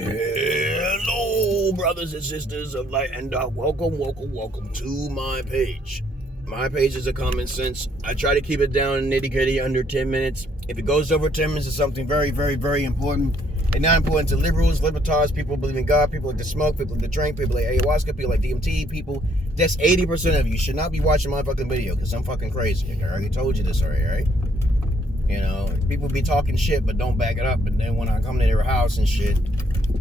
Hello, brothers and sisters of light and dark. Welcome to my page. My page is a common sense. I try to keep it down nitty gritty under 10 minutes. If it goes over 10 minutes, it's something very, very, very important. And not important to liberals, libertarians, people who believe in God, people like to smoke, people like to drink, people like ayahuasca, people like DMT, people. That's 80% of you should not be watching my fucking video because I'm fucking crazy. I already told you this already, right? You know, people be talking shit but don't back it up. And then when I come to their house and shit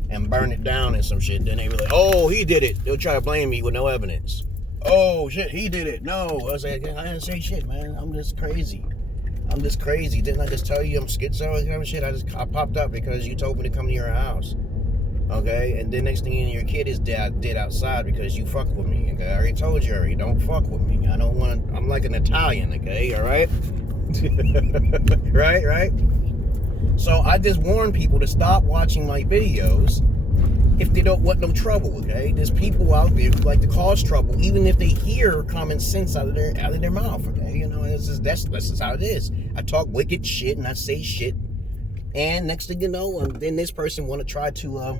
and burn it down and some shit, then they be like, oh, he did it. They'll try to blame me with no evidence. Oh, shit, he did it. No, I was like, I didn't say shit, man. I'm just crazy. Didn't I just tell you I'm schizo and shit? I popped up because you told me to come to your house. Okay? And then next thing your kid is dead outside because you fuck with me. Okay? I already told you already. Don't fuck with me. I'm like an Italian, okay? Alright? right? So I just warn people to stop watching my videos if they don't want no trouble, okay? There's people out there who like to cause trouble, even if they hear common sense out of their mouth, okay? You know, that's just how it is. I talk wicked shit and I say shit, and next thing you know, then this person want to try to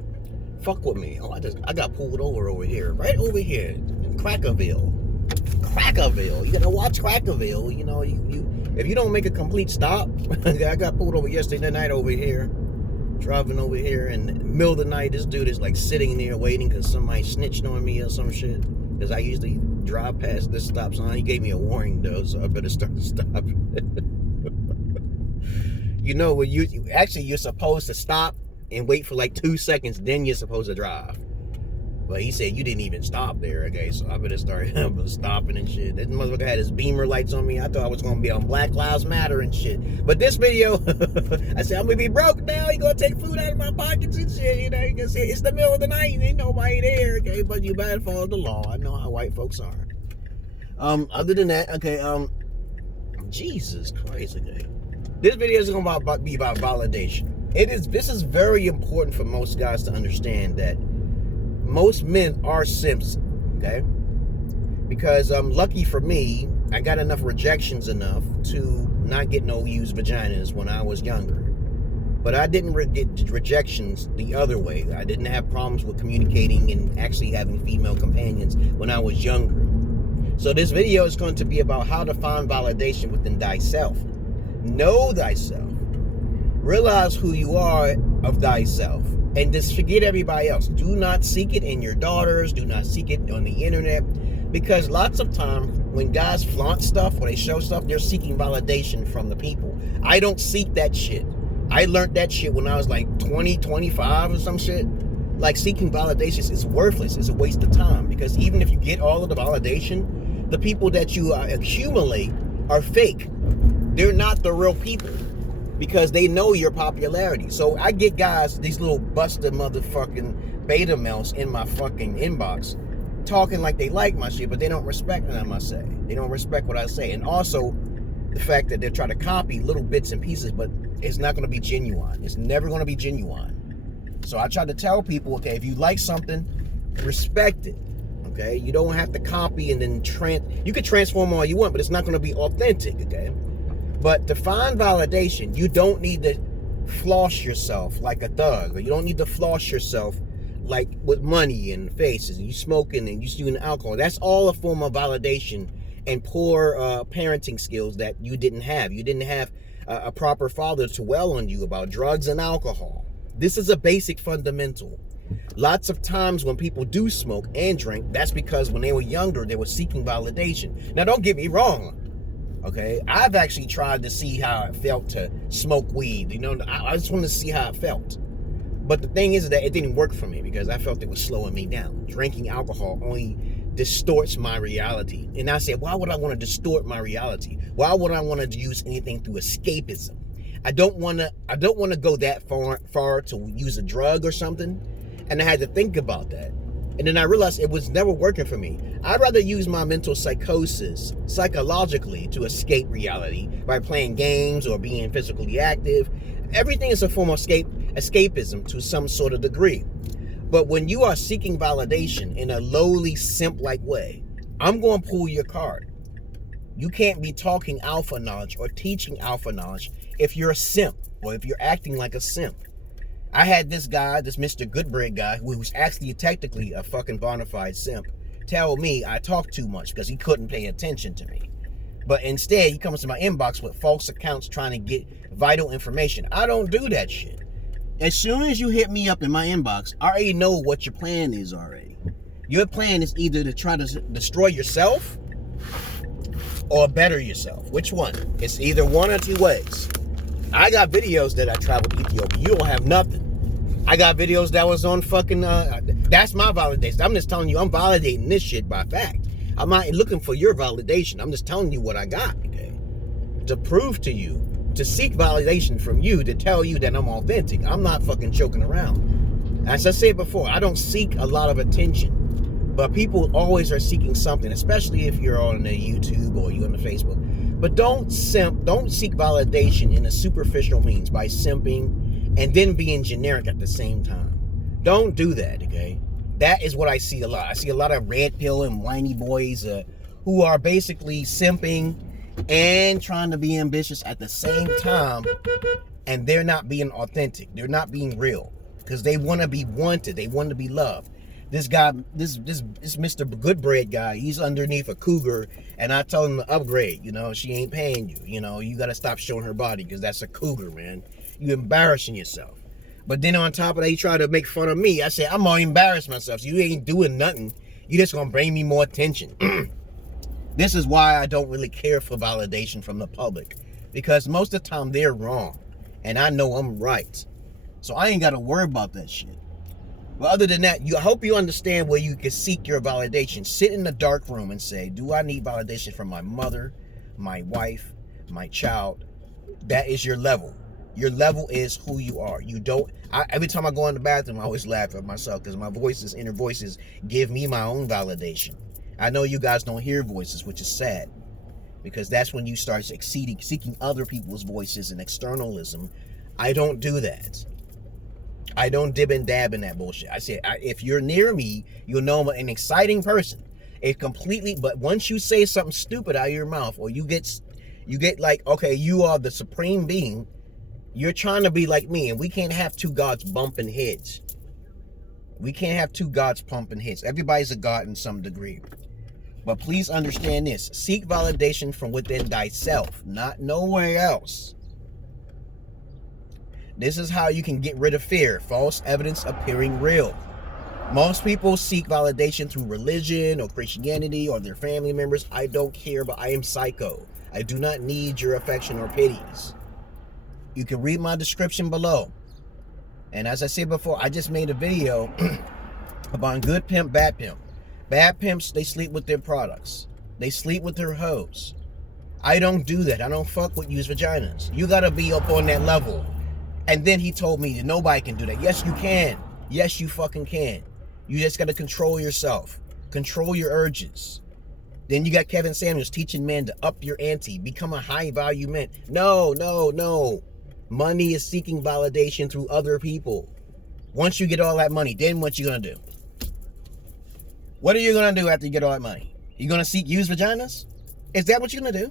fuck with me. Oh, I got pulled over here, right over here in Crackerville. You gotta watch Crackerville. You know, you if you don't make a complete stop. I got pulled over yesterday night over here. Driving over here in the middle of the night, this dude is like sitting there waiting because somebody snitched on me or some shit. Because I usually drive past this stop sign. He gave me a warning though, so I better start to stop. You know, when you're supposed to stop and wait for like 2 seconds, then you're supposed to drive. But he said you didn't even stop there, okay? So I better start stopping and shit. This motherfucker had his beamer lights on me. I thought I was gonna be on Black Lives Matter and shit. But this video, I said I'm gonna be broke now. You gonna take food out of my pockets and shit. You know, you can see it's the middle of the night. Ain't nobody there, okay? But you better follow the law. I know how white folks are. Other than that, okay. Jesus Christ, okay. This video is gonna be about validation. This is very important for most guys to understand that. Most men are simps, okay? Because lucky for me, I got enough rejections enough to not get no used vaginas when I was younger. But I didn't get rejections the other way. I didn't have problems with communicating and actually having female companions when I was younger. So this video is going to be about how to find validation within thyself. Know thyself. Realize who you are of thyself. And just forget everybody else. Do not seek it in your daughters. Do not seek it on the internet. Because lots of times when guys flaunt stuff, when they show stuff, they're seeking validation from the people. I don't seek that shit. I learned that shit when I was like 20, 25 or some shit. Like seeking validation is worthless. It's a waste of time. Because even if you get all of the validation, the people that you accumulate are fake. They're not the real people. Because they know your popularity. So I get guys, these little busted motherfucking beta males in my fucking inbox talking like they like my shit, but they don't respect what I say. They don't respect what I say. And also the fact that they're trying to copy little bits and pieces, but it's not going to be genuine. It's never going to be genuine. So I try to tell people, okay, if you like something, respect it. Okay? You don't have to copy and then you can transform all you want, but it's not going to be authentic, okay? But to find validation, you don't need to floss yourself like a thug. Or you don't need to floss yourself like with money and faces. You smoking and you using alcohol. That's all a form of validation and poor parenting skills that you didn't have. You didn't have a proper father to well on you about drugs and alcohol. This is a basic fundamental. Lots of times when people do smoke and drink, that's because when they were younger, they were seeking validation. Now, don't get me wrong. Okay, I've actually tried to see how it felt to smoke weed. You know, I just wanted to see how it felt. But the thing is that it didn't work for me because I felt it was slowing me down. Drinking alcohol only distorts my reality. And I said, why would I want to distort my reality? Why would I want to use anything through escapism? I don't want to go that far to use a drug or something. And I had to think about that. And then I realized it was never working for me. I'd rather use my mental psychosis psychologically to escape reality by playing games or being physically active. Everything is a form of escapism to some sort of degree. But when you are seeking validation in a lowly, simp-like way, I'm going to pull your card. You can't be talking alpha knowledge or teaching alpha knowledge if you're a simp or if you're acting like a simp. I had this guy, this Mr. Goodbread guy, who's actually technically a fucking bona fide simp, tell me I talk too much because he couldn't pay attention to me. But instead, he comes to my inbox with false accounts trying to get vital information. I don't do that shit. As soon as you hit me up in my inbox, I already know what your plan is already. Your plan is either to try to destroy yourself or better yourself. Which one? It's either one or two ways. I got videos that I traveled to Ethiopia. You don't have nothing. I got videos that was on fucking, that's my validation. I'm just telling you, I'm validating this shit by fact. I'm not looking for your validation. I'm just telling you what I got, okay? To prove to you, to seek validation from you, to tell you that I'm authentic. I'm not fucking joking around. As I said before, I don't seek a lot of attention. But people always are seeking something, especially if you're on the YouTube or you're on the Facebook. But don't seek validation in a superficial means by simping and then being generic at the same time. Don't do that, okay? That is what I see a lot. I see a lot of red pill and whiny boys who are basically simping and trying to be ambitious at the same time, and they're not being authentic. They're not being real because they want to be wanted. They want to be loved. This guy, this Mr. Goodbread guy, he's underneath a cougar, and I told him to upgrade. You know, she ain't paying you. You know, you got to stop showing her body because that's a cougar, man. You embarrassing yourself. But then on top of that, he tried to make fun of me. I said, I'm gonna embarrass myself. So you ain't doing nothing. You just gonna bring me more attention. This is why I don't really care for validation from the public, because most of the time they're wrong, and I know I'm right. So I ain't got to worry about that shit. But other than that, I hope you understand where you can seek your validation. Sit in the dark room and say, do I need validation from my mother, my wife, my child? That is your level. Your level is who you are. You don't, every time I go in the bathroom, I always laugh at myself because my voices, inner voices, give me my own validation. I know you guys don't hear voices, which is sad, because that's when you start seeking other people's voices and externalism. I don't do that. I don't dib and dab in that bullshit. I say, if you're near me, you'll know I'm an exciting person. But once you say something stupid out of your mouth, or you get like, okay, you are the supreme being, you're trying to be like me, and we can't have two gods bumping heads. We can't have two gods pumping heads. Everybody's a god in some degree. But please understand this. Seek validation from within thyself, not nowhere else. This is how you can get rid of fear. False evidence appearing real. Most people seek validation through religion or Christianity or their family members. I don't care, but I am psycho. I do not need your affection or pities. You can read my description below. And as I said before, I just made a video about good pimp, bad pimp. Bad pimps, they sleep with their products. They sleep with their hoes. I don't do that. I don't fuck with used vaginas. You gotta be up on that level. And then he told me that nobody can do that. Yes, you can. Yes, you fucking can. You just gotta control yourself. Control your urges. Then you got Kevin Samuels teaching men to up your ante. Become a high value man. No, no, no. Money is seeking validation through other people. Once you get all that money, then what you gonna do? What are you gonna do after you get all that money? You gonna seek used vaginas? Is that what you're gonna do?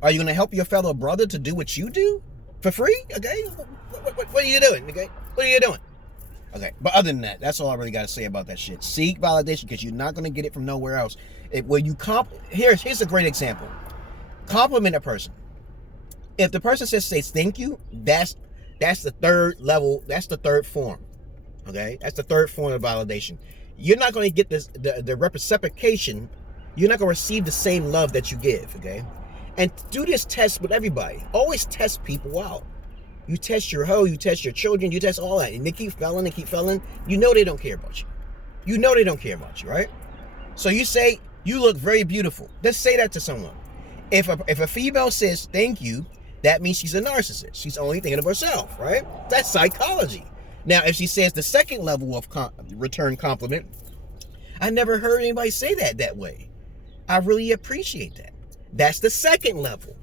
Are you gonna help your fellow brother to do what you do for free? Okay, what are you doing? Okay, what are you doing? Okay, but other than that, that's all I really got to say about that shit. Seek validation because you're not gonna get it from nowhere else. Here's a great example. Compliment a person. If the person says thank you, that's the third level. That's the third form. Okay, that's the third form of validation. You're not going to get the reciprocation. You're not going to receive the same love that you give. Okay, and do this test with everybody. Always test people out. You test your hoe, you test your children, you test all that, and they keep failing and keep failing. You know they don't care about you. You know they don't care about you, right? So you say you look very beautiful. Just say that to someone. If a female says thank you, that means she's a narcissist. She's only thinking of herself, right? That's psychology. Now, if she says the second level of return compliment, I never heard anybody say that way. I really appreciate that. That's the second level.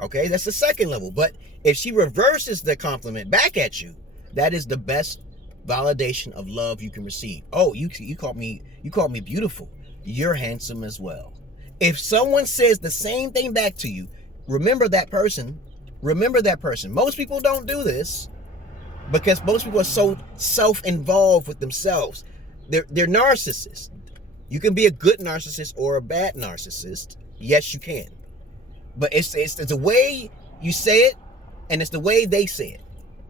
Okay, that's the second level. But if she reverses the compliment back at you, that is the best validation of love you can receive. Oh, you called me beautiful. You're handsome as well. If someone says the same thing back to you, remember that person. Remember that person. Most people don't do this. Because most people are so self-involved with themselves. They're narcissists. You can be a good narcissist or a bad narcissist. Yes, you can. But it's the way you say it, and it's the way they say it,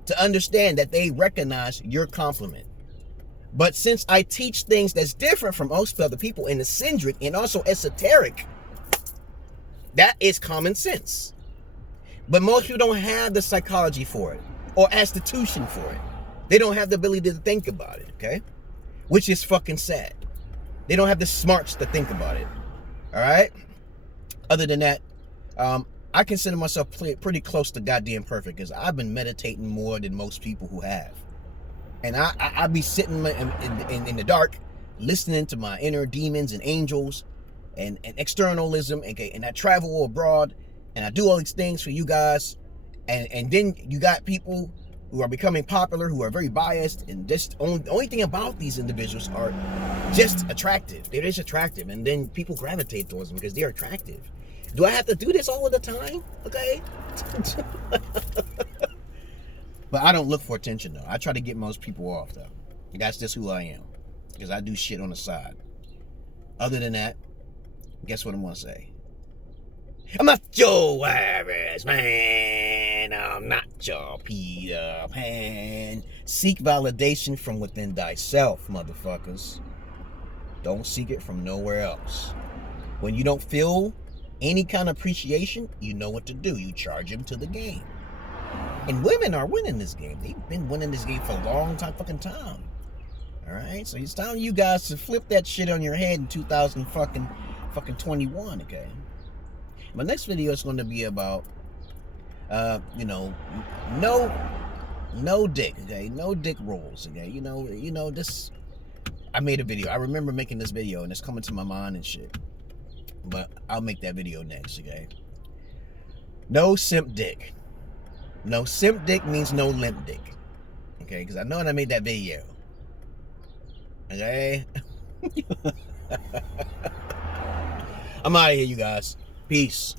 to understand that they recognize your compliment. But since I teach things that's different from most other people, and eccentric and also esoteric, that is common sense. But most people don't have the psychology for it, or institution for it. They don't have the ability to think about it, okay? Which is fucking sad. They don't have the smarts to think about it, all right? Other than that, I consider myself pretty close to goddamn perfect, because I've been meditating more than most people who have. And I be sitting in the dark, listening to my inner demons and angels and externalism, okay? And I travel abroad, and I do all these things for you guys. And then you got people who are becoming popular, who are very biased, and just the only thing about these individuals are just attractive. They're just attractive, and then people gravitate towards them because they're attractive. Do I have to do this all of the time? Okay. But I don't look for attention, though. I try to get most people off, though. That's just who I am, because I do shit on the side. Other than that, guess what I'm gonna say? I'm not your average man. I'm not your Peter Pan. Seek validation from within thyself, motherfuckers. Don't seek it from nowhere else. When you don't feel any kind of appreciation, you know what to do. You charge them to the game. And women are winning this game. They've been winning this game for a long fucking time. All right, so it's time you guys to flip that shit on your head in 2021, okay? My next video is going to be about, no dick, okay? No dick rolls, okay? You know this. I made a video. I remember making this video, and it's coming to my mind and shit. But I'll make that video next, okay? No simp dick. No simp dick means no limp dick, okay? Because I know that I made that video, okay? I'm out of here, you guys. Peace.